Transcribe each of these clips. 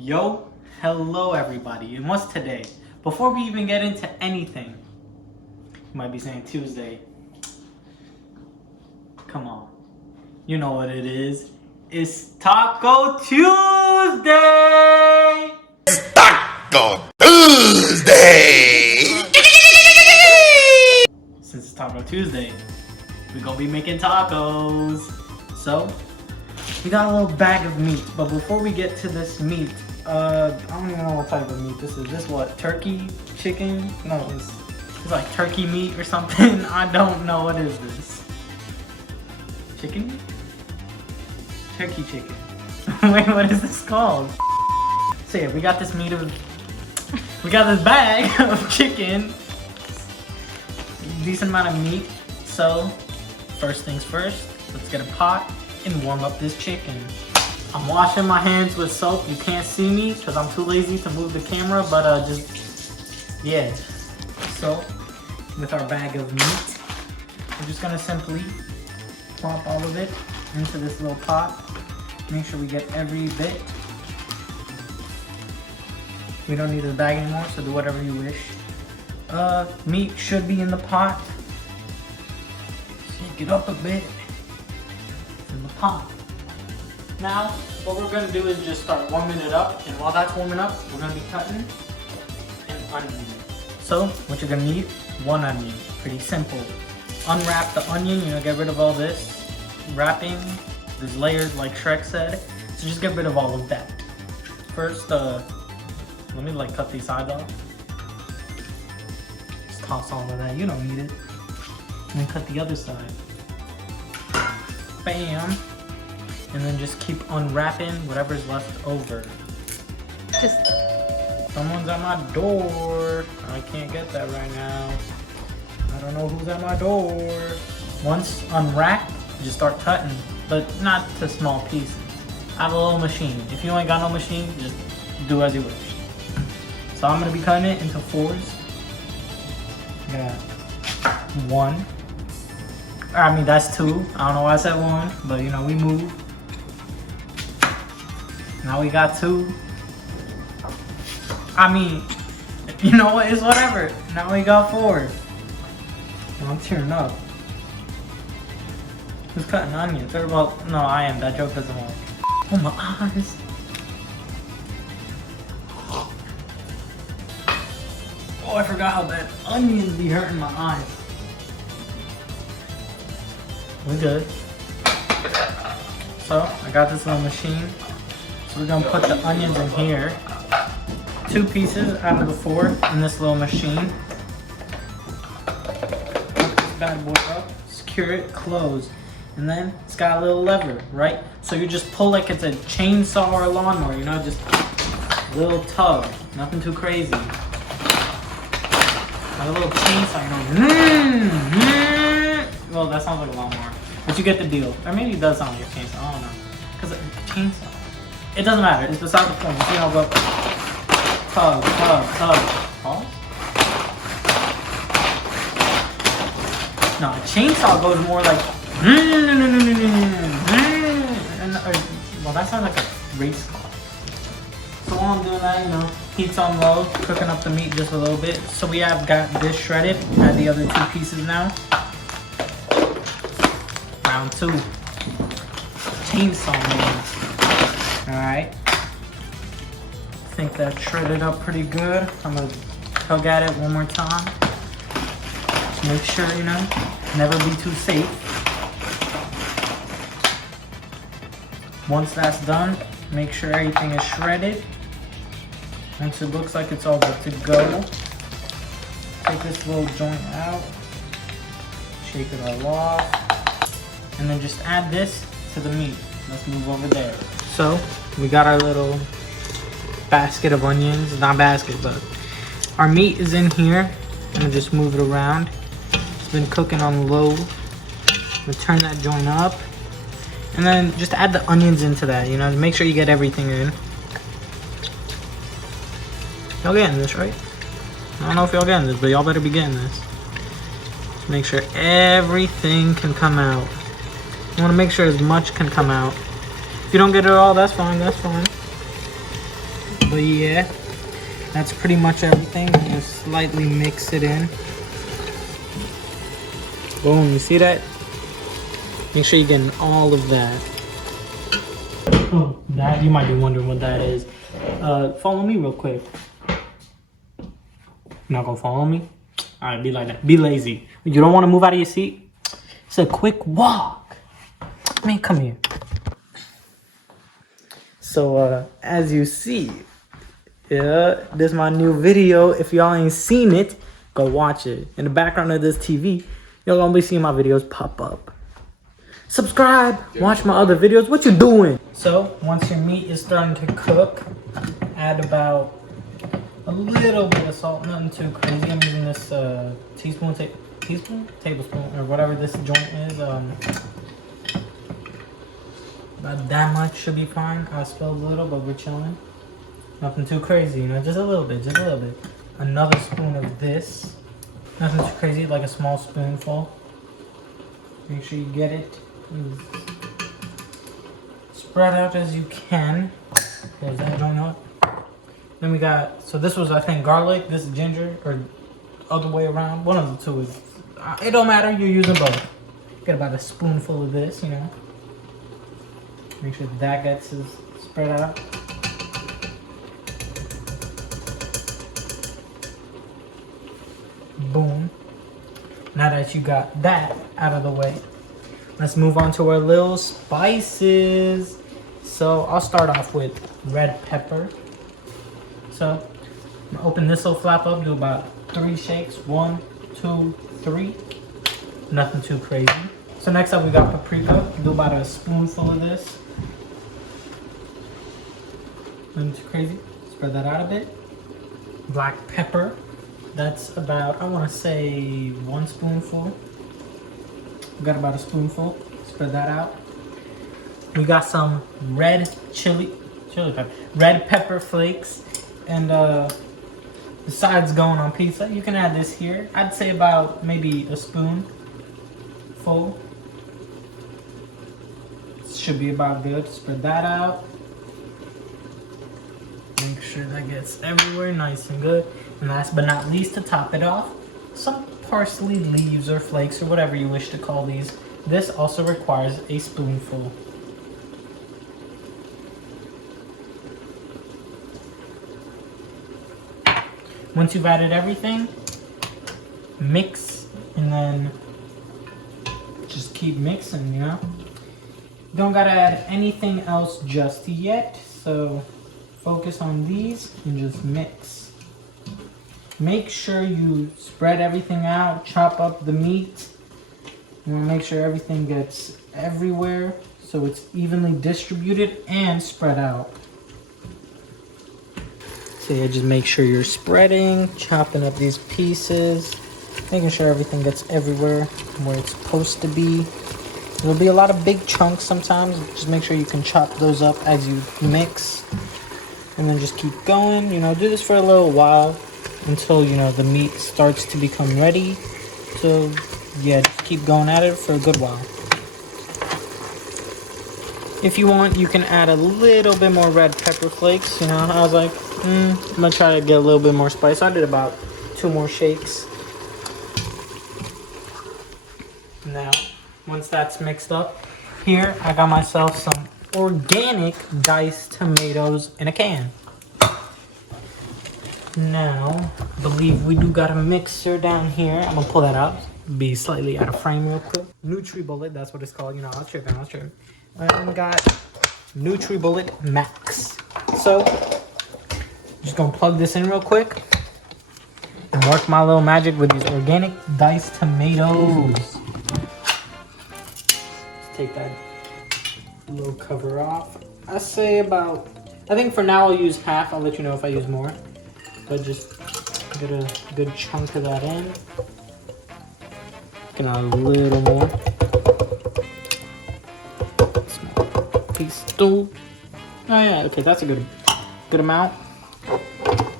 Yo, hello everybody, and what's today? Before we even get into anything, you might be saying Tuesday. Come on, you know what it is. It's Taco Tuesday! It's Taco Tuesday! Since it's Taco Tuesday, we're gonna be making tacos. So, we got a little bag of meat, but before we get to this meat, I don't even know what type of meat this is. This what? Turkey? Chicken? No, it's like turkey meat or something. I don't know. What is this? Chicken meat? Turkey chicken. Wait, what is this called? So yeah, we got this bag of chicken. Decent amount of meat. So, first things first, let's get a pot and warm up this chicken. I'm washing my hands with soap. You can't see me because I'm too lazy to move the camera, but yeah. So, with our bag of meat, we're just gonna simply plop all of it into this little pot. Make sure we get every bit. We don't need the bag anymore, so do whatever you wish. Meat should be in the pot. Shake it up a bit. In the pot. Now, what we're going to do is just start warming it up, and while that's warming up, we're going to be cutting an onion. So, what you're going to need, one onion. Pretty simple. Unwrap the onion, get rid of all this wrapping. There's layers like Shrek said, so just get rid of all of that. First, let me cut these sides off. Just toss all of that, you don't need it. And then cut the other side. Bam! And then just keep unwrapping whatever's left over. Someone's at my door. I can't get that right now. I don't know who's at my door. Once unwrapped, just start cutting, but not to small pieces. I have a little machine. If you ain't got no machine, just do as you wish. So I'm gonna be cutting it into fours. Got one. I mean, that's two. I don't know why I said one, but we move. Now we got two. I mean, you know what? It's whatever. Now we got four. I'm tearing up. Who's cutting onions? Well, no, I am. That joke doesn't work. Oh, my eyes. Oh, I forgot how bad onions be hurting my eyes. We're good. So, I got this little machine. So we're gonna put the onions in here. 2 pieces out of the 4 in this little machine. Put this bad boy up, secure it, close. And then it's got a little lever, right? So you just pull like it's a chainsaw or a lawnmower, just a little tug. Nothing too crazy. Like a little chainsaw, Well, that sounds like a lawnmower. But you get the deal. Or maybe it does sound like a chainsaw, I don't know. Because a chainsaw. It doesn't matter, it's beside the point. You see how I go tug, tug, tug. Pause? No, a chainsaw goes more like well, that sounds like a race car. So while I'm doing that, heat's on low, cooking up the meat just a little bit. So we have got this shredded, add the other 2 pieces now. Round 2. Chainsaw man. Alright. I think that shredded up pretty good. I'm gonna tug at it one more time. Just make sure, never be too safe. Once that's done, make sure everything is shredded. Once it looks like it's all good to go, take this little joint out, shake it all off, and then just add this to the meat. Let's move over there. So, we got our little basket of onions. Not basket, but our meat is in here. I'm gonna just move it around. It's been cooking on low. I'm gonna turn that joint up. And then just add the onions into that, make sure you get everything in. Y'all getting this, right? I don't know if y'all getting this, but y'all better be getting this. Just make sure everything can come out. You want to make sure as much can come out. If you don't get it all, that's fine, that's fine. But yeah, that's pretty much everything. Just slightly mix it in. Boom, you see that? Make sure you're getting all of that. Oh, that, you might be wondering what that is. Follow me real quick. You're not gonna follow me? Alright, be like that. Be lazy. You don't want to move out of your seat? It's a quick walk. I mean, come here. So, as you see, yeah, this is my new video. If y'all ain't seen it, go watch it. In the background of this TV, y'all gonna be seeing my videos pop up. Subscribe, watch my other videos. What you doing? So, once your meat is starting to cook, add about a little bit of salt, nothing too crazy. I'm using this tablespoon, or whatever this joint is. About that much should be fine. I spilled a little, but we're chilling. Nothing too crazy, you know, just a little bit, just a little bit. Another spoon of this. Nothing too crazy, like a small spoonful. Make sure you get it. Spread out as you can. There's that joint up. Then we got, so this was, I think, garlic. This is ginger, or other way around. One of the two is, it don't matter, you're using both. Get about a spoonful of this, you know. Make sure that gets spread out. Boom. Now that you got that out of the way, let's move on to our little spices. So I'll start off with red pepper. So I'm gonna open this little flap up, do about 3 shakes. 1, 2, 3. Nothing too crazy. So next up we got paprika. Do about a spoonful of this. Nothing too crazy. Spread that out a bit. Black pepper. That's about, I want to say 1 spoonful. We got about a spoonful. Spread that out. We got some red chili pepper, red pepper flakes, and besides going on pizza, you can add this here. I'd say about maybe a spoon full. Should be about good. Spread that out. Make sure that gets everywhere nice and good. And last but not least, to top it off, some parsley leaves or flakes or whatever you wish to call these. This also requires a spoonful. Once you've added everything, mix, and then just keep mixing, you know? Don't gotta add anything else just yet, so focus on these and just mix. Make sure you spread everything out, chop up the meat. You wanna make sure everything gets everywhere so it's evenly distributed and spread out. So yeah, just make sure you're spreading, chopping up these pieces, making sure everything gets everywhere where it's supposed to be. There'll be a lot of big chunks sometimes. Just make sure you can chop those up as you mix. And then just keep going, you know, do this for a little while until, you know, the meat starts to become ready. So yeah, just keep going at it for a good while. If you want, you can add a little bit more red pepper flakes. You know, I was like, I'm gonna try to get a little bit more spice. I did about 2 more shakes. Now, once that's mixed up, here I got myself some organic diced tomatoes in a can. Now, I believe we do got a mixer down here. I'm gonna pull that out, be slightly out of frame real quick. NutriBullet, that's what it's called. You know, I was tripping. And we got NutriBullet Max. So, just gonna plug this in real quick and work my little magic with these organic diced tomatoes. Let's take that little cover off. I say about, I think for now I'll use half. I'll let you know if I use more. But just get a good chunk of that in. Get a little more. Small piece. Oh yeah, okay, that's a good amount.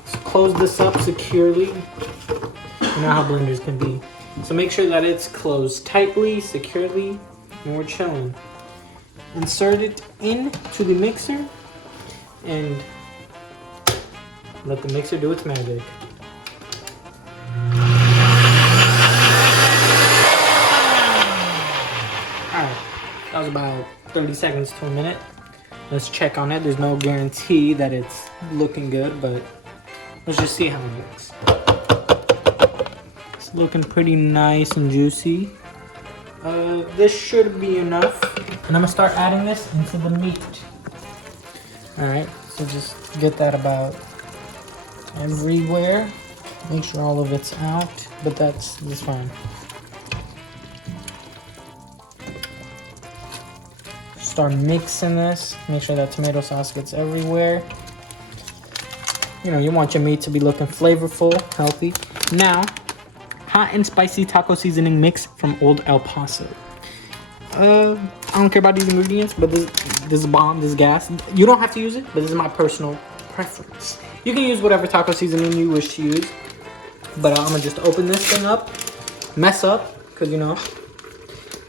Just close this up securely. You know how blenders can be. So make sure that it's closed tightly, securely, and we're chilling. Insert it into the mixer and Let the mixer do its magic. Alright, that was about 30 seconds to a minute. Let's check on it. There's no guarantee that it's looking good, but let's just see how it looks. It's looking pretty nice and juicy. This should be enough. And I'm gonna start adding this into the meat. Alright, so just get that about everywhere. Make sure all of it's out, but that's fine. Start mixing this. Make sure that tomato sauce gets everywhere. You know, you want your meat to be looking flavorful, healthy. Now, hot and spicy taco seasoning mix from Old El Paso. I don't care about these ingredients, but this is bomb, this is gas. You don't have to use it, but this is my personal preference. You can use whatever taco seasoning you wish to use, but I'm gonna just open this thing up, mess up, because you know,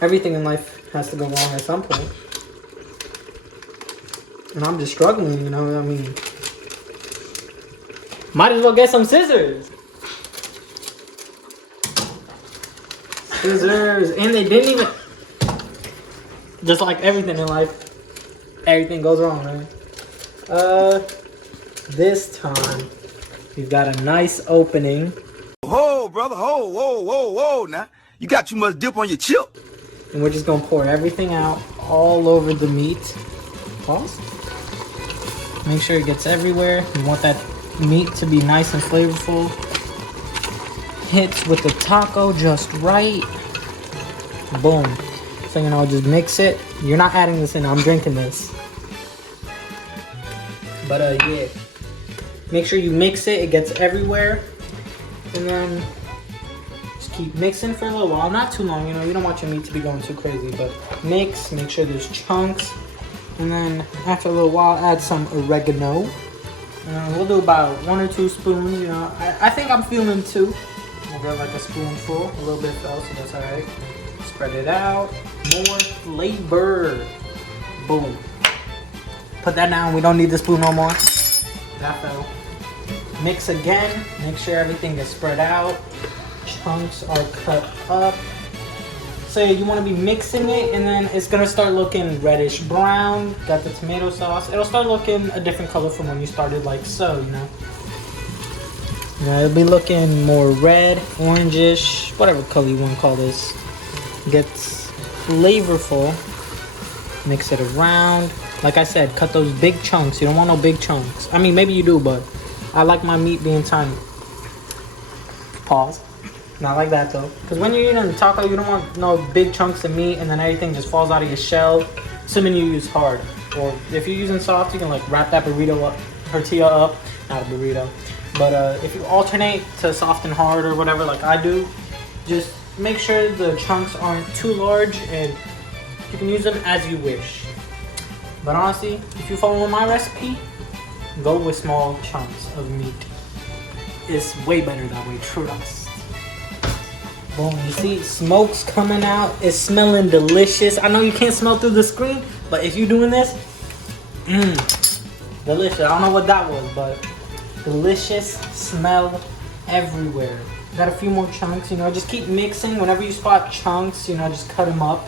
everything in life has to go wrong at some point. And I'm just struggling, you know, I mean, might as well get some scissors. Scissors, and they didn't even, just like everything in life, everything goes wrong, right? This time, we've got a nice opening. Whoa, brother, whoa, now. You got too much dip on your chip. And we're just gonna pour everything out all over the meat. Pause. Make sure it gets everywhere. You want that meat to be nice and flavorful. Hits with the taco just right. Boom. So, you know, just mix it. You're not adding this in, I'm drinking this. But yeah. Make sure you mix it, it gets everywhere. And then just keep mixing for a little while. Not too long, you know, you don't want your meat to be going too crazy, but mix, make sure there's chunks. And then after a little while, add some oregano. We'll do about 1 or 2 spoons, you know. I think I'm feeling 2. We'll get like a spoonful, a little bit fell, so that's alright. Spread it out. More flavor. Boom. Put that down, we don't need the spoon no more. That fell. Mix again, make sure everything is spread out. Chunks are cut up. So you want to be mixing it, and then it's gonna start looking reddish brown. Got the tomato sauce. It'll start looking a different color from when you started, like so, you know. It'll be looking more red, orangish, whatever color you want to call this. Gets flavorful. Mix it around. Like I said, cut those big chunks. You don't want no big chunks. I mean, maybe you do, but I like my meat being tiny. Pause. Not like that though. Because when you're eating a taco, you don't want no big chunks of meat and then everything just falls out of your shell. Assuming you use hard. Or if you're using soft, you can like wrap that burrito up, tortilla up. Not a burrito. But if you alternate to soft and hard or whatever like I do, just make sure the chunks aren't too large and you can use them as you wish. But honestly, if you follow my recipe, go with small chunks of meat. It's way better that way, trust. Boom, you see smoke's coming out. It's smelling delicious. I know you can't smell through the screen, but if you're doing this, delicious. I don't know what that was, but delicious smell everywhere. Got a few more chunks, you know, just keep mixing. Whenever you spot chunks, you know, just cut them up.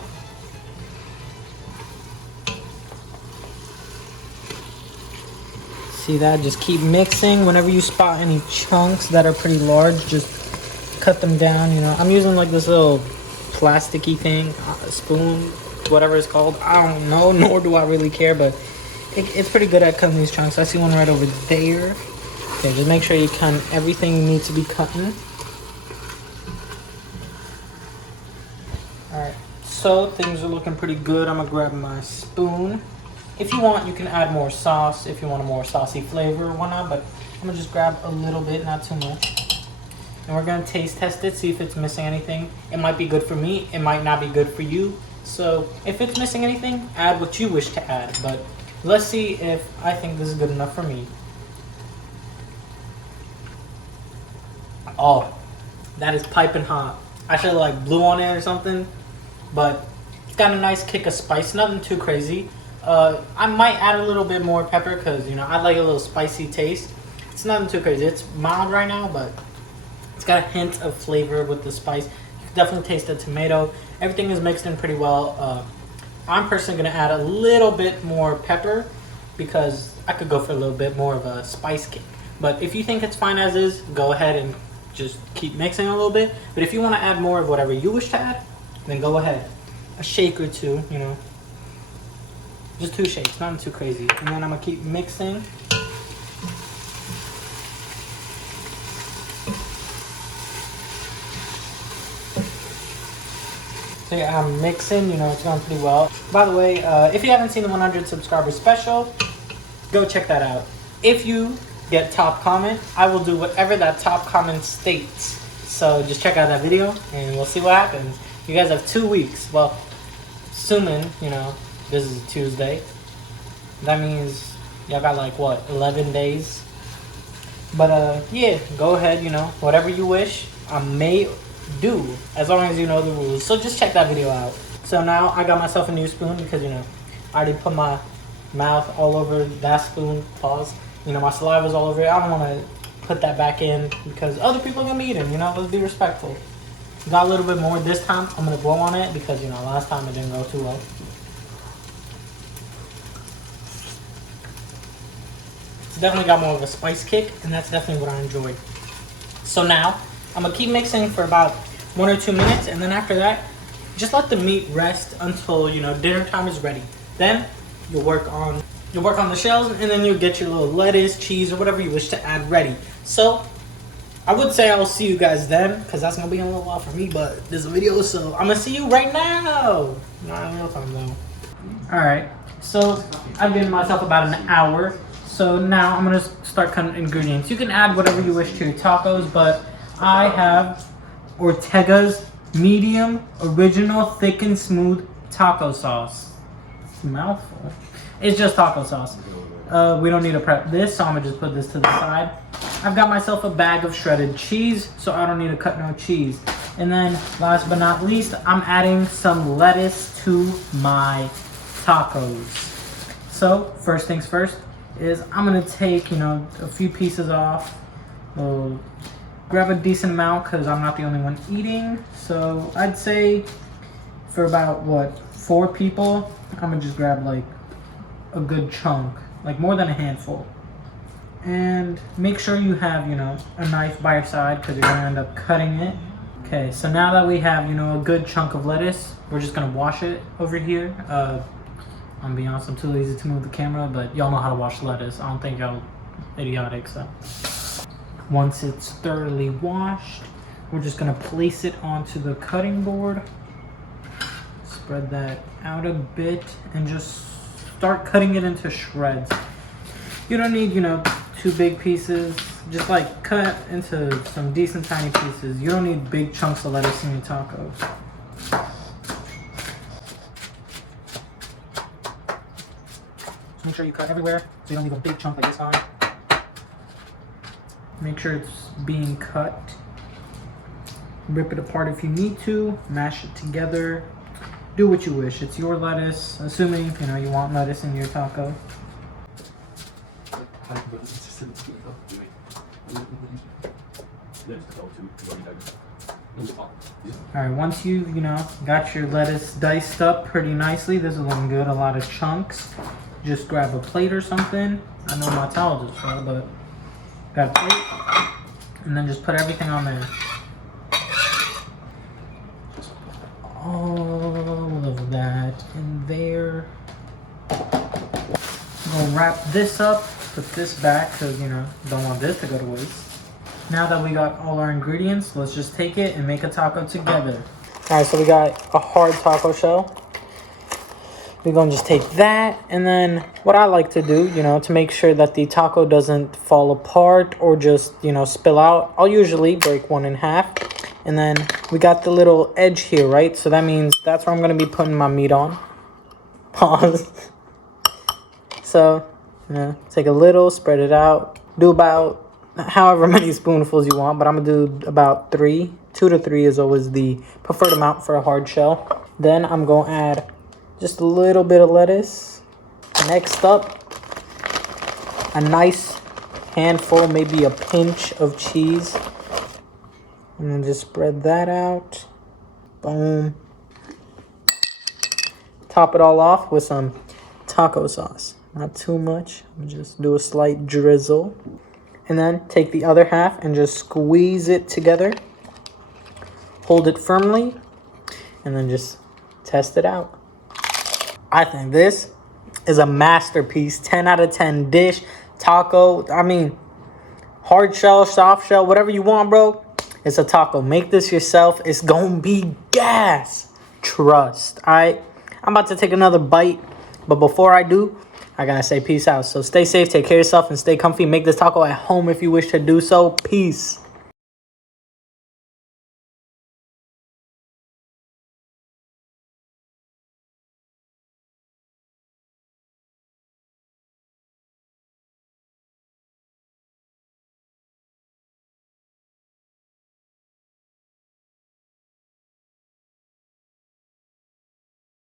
See that? Just keep mixing. Whenever you spot any chunks that are pretty large, just cut them down, you know. I'm using like this little plasticky thing, spoon, whatever it's called. I don't know, nor do I really care, but it's pretty good at cutting these chunks. I see one right over there. Okay, just make sure you cut everything you need to be cutting. Alright, so things are looking pretty good. I'm gonna grab my spoon. If you want, you can add more sauce if you want a more saucy flavor or whatnot, but I'm gonna just grab a little bit, not too much. And we're gonna taste test it, see if it's missing anything. It might be good for me, it might not be good for you. So if it's missing anything, add what you wish to add. But let's see if I think this is good enough for me. Oh, that is piping hot. I should have like blew on it or something, but it's got a nice kick of spice, nothing too crazy. I might add a little bit more pepper because, you know, I like a little spicy taste. It's nothing too crazy. It's mild right now, but it's got a hint of flavor with the spice. You can definitely taste the tomato. Everything is mixed in pretty well. I'm personally going to add a little bit more pepper because I could go for a little bit more of a spice kick. But if you think it's fine as is, go ahead and just keep mixing a little bit. But if you want to add more of whatever you wish to add, then go ahead. A shake or two, you know. Just 2 shakes, nothing too crazy. And then I'm going to keep mixing. So yeah, I'm mixing, you know, it's going pretty well. By the way, if you haven't seen the 100 subscriber special, go check that out. If you get top comment, I will do whatever that top comment states. So just check out that video and we'll see what happens. You guys have 2 weeks. Well, assuming, you know, this is Tuesday. That means y'all got like, what, 11 days? But yeah, go ahead, you know, whatever you wish, I may do, as long as you know the rules. So just check that video out. So now I got myself a new spoon because, you know, I already put my mouth all over that spoon. Pause. You know, my saliva's all over it. I don't want to put that back in because other people are going to be eating, you know. Let's be respectful. Got a little bit more this time. I'm going to blow on it because, you know, last time it didn't go too well. It's definitely got more of a spice kick, and that's definitely what I enjoyed. So now I'm going to keep mixing for about 1 or 2 minutes, and then after that, just let the meat rest until, you know, dinner time is ready. Then you'll work on the shells, and then you'll get your little lettuce, cheese, or whatever you wish to add ready. So I would say I'll see you guys then, because that's going to be a little while for me, but there's a video, so I'm going to see you right now. Not in real time, though. Alright, so I've given myself about an hour. So now I'm going to start cutting ingredients. You can add whatever you wish to your tacos, but I have Ortega's medium original thick and smooth taco sauce. It's a mouthful. It's just taco sauce. We don't need to prep this, so I'm going to just put this to the side. I've got myself a bag of shredded cheese, so I don't need to cut no cheese. And then last but not least, I'm adding some lettuce to my tacos. So first things first is I'm gonna take, you know, a few pieces off. We'll grab a decent amount because I'm not the only one eating. So I'd say for about, what, 4 people, I'm gonna just grab like a good chunk, like more than a handful. And make sure you have, you know, a knife by your side because you're gonna end up cutting it. Okay, so now that we have, you know, a good chunk of lettuce, we're just gonna wash it over here. I'm gonna be honest, I'm too lazy to move the camera, but y'all know how to wash lettuce. I don't think y'all idiotic, so. Once it's thoroughly washed, we're just gonna place it onto the cutting board. Spread that out a bit and just start cutting it into shreds. You don't need, you know, 2 big pieces. Just like cut into some decent tiny pieces. You don't need big chunks of lettuce in your tacos. Make sure you cut everywhere so you don't leave a big chunk like this high. Make sure it's being cut. Rip it apart if you need to. Mash it together. Do what you wish. It's your lettuce, assuming, you know, you want lettuce in your taco. Alright, once you know, got your lettuce diced up pretty nicely, this is looking good, a lot of chunks. Just grab a plate or something. I know my towel just fell, but grab a plate and then just put everything on there. All of that in there. We'll wrap this up, put this back because, you know, don't want this to go to waste. Now that we got all our ingredients, let's just take it and make a taco together. Alright, so we got a hard taco shell. We're gonna just take that, and then what I like to do, you know, to make sure that the taco doesn't fall apart or just, you know, spill out, I'll usually break one in half. And then we got the little edge here, right? So that means that's where I'm gonna be putting my meat on. Pause. So, you know, take a little, spread it out. Do about however many spoonfuls you want, but I'm gonna do about 3. 2 to 3 is always the preferred amount for a hard shell. Then I'm gonna add just a little bit of lettuce. Next up, a nice handful, maybe a pinch of cheese. And then just spread that out. Boom. Top it all off with some taco sauce. Not too much. Just do a slight drizzle. And then take the other half and just squeeze it together. Hold it firmly. And then just test it out. I think this is a masterpiece. 10 out of 10 dish. Taco. I mean, hard shell, soft shell, whatever you want, bro. It's a taco. Make this yourself. It's gonna be gas. Trust. Alright. I'm about to take another bite. But before I do, I gotta say peace out. So stay safe, take care of yourself, and stay comfy. Make this taco at home if you wish to do so. Peace.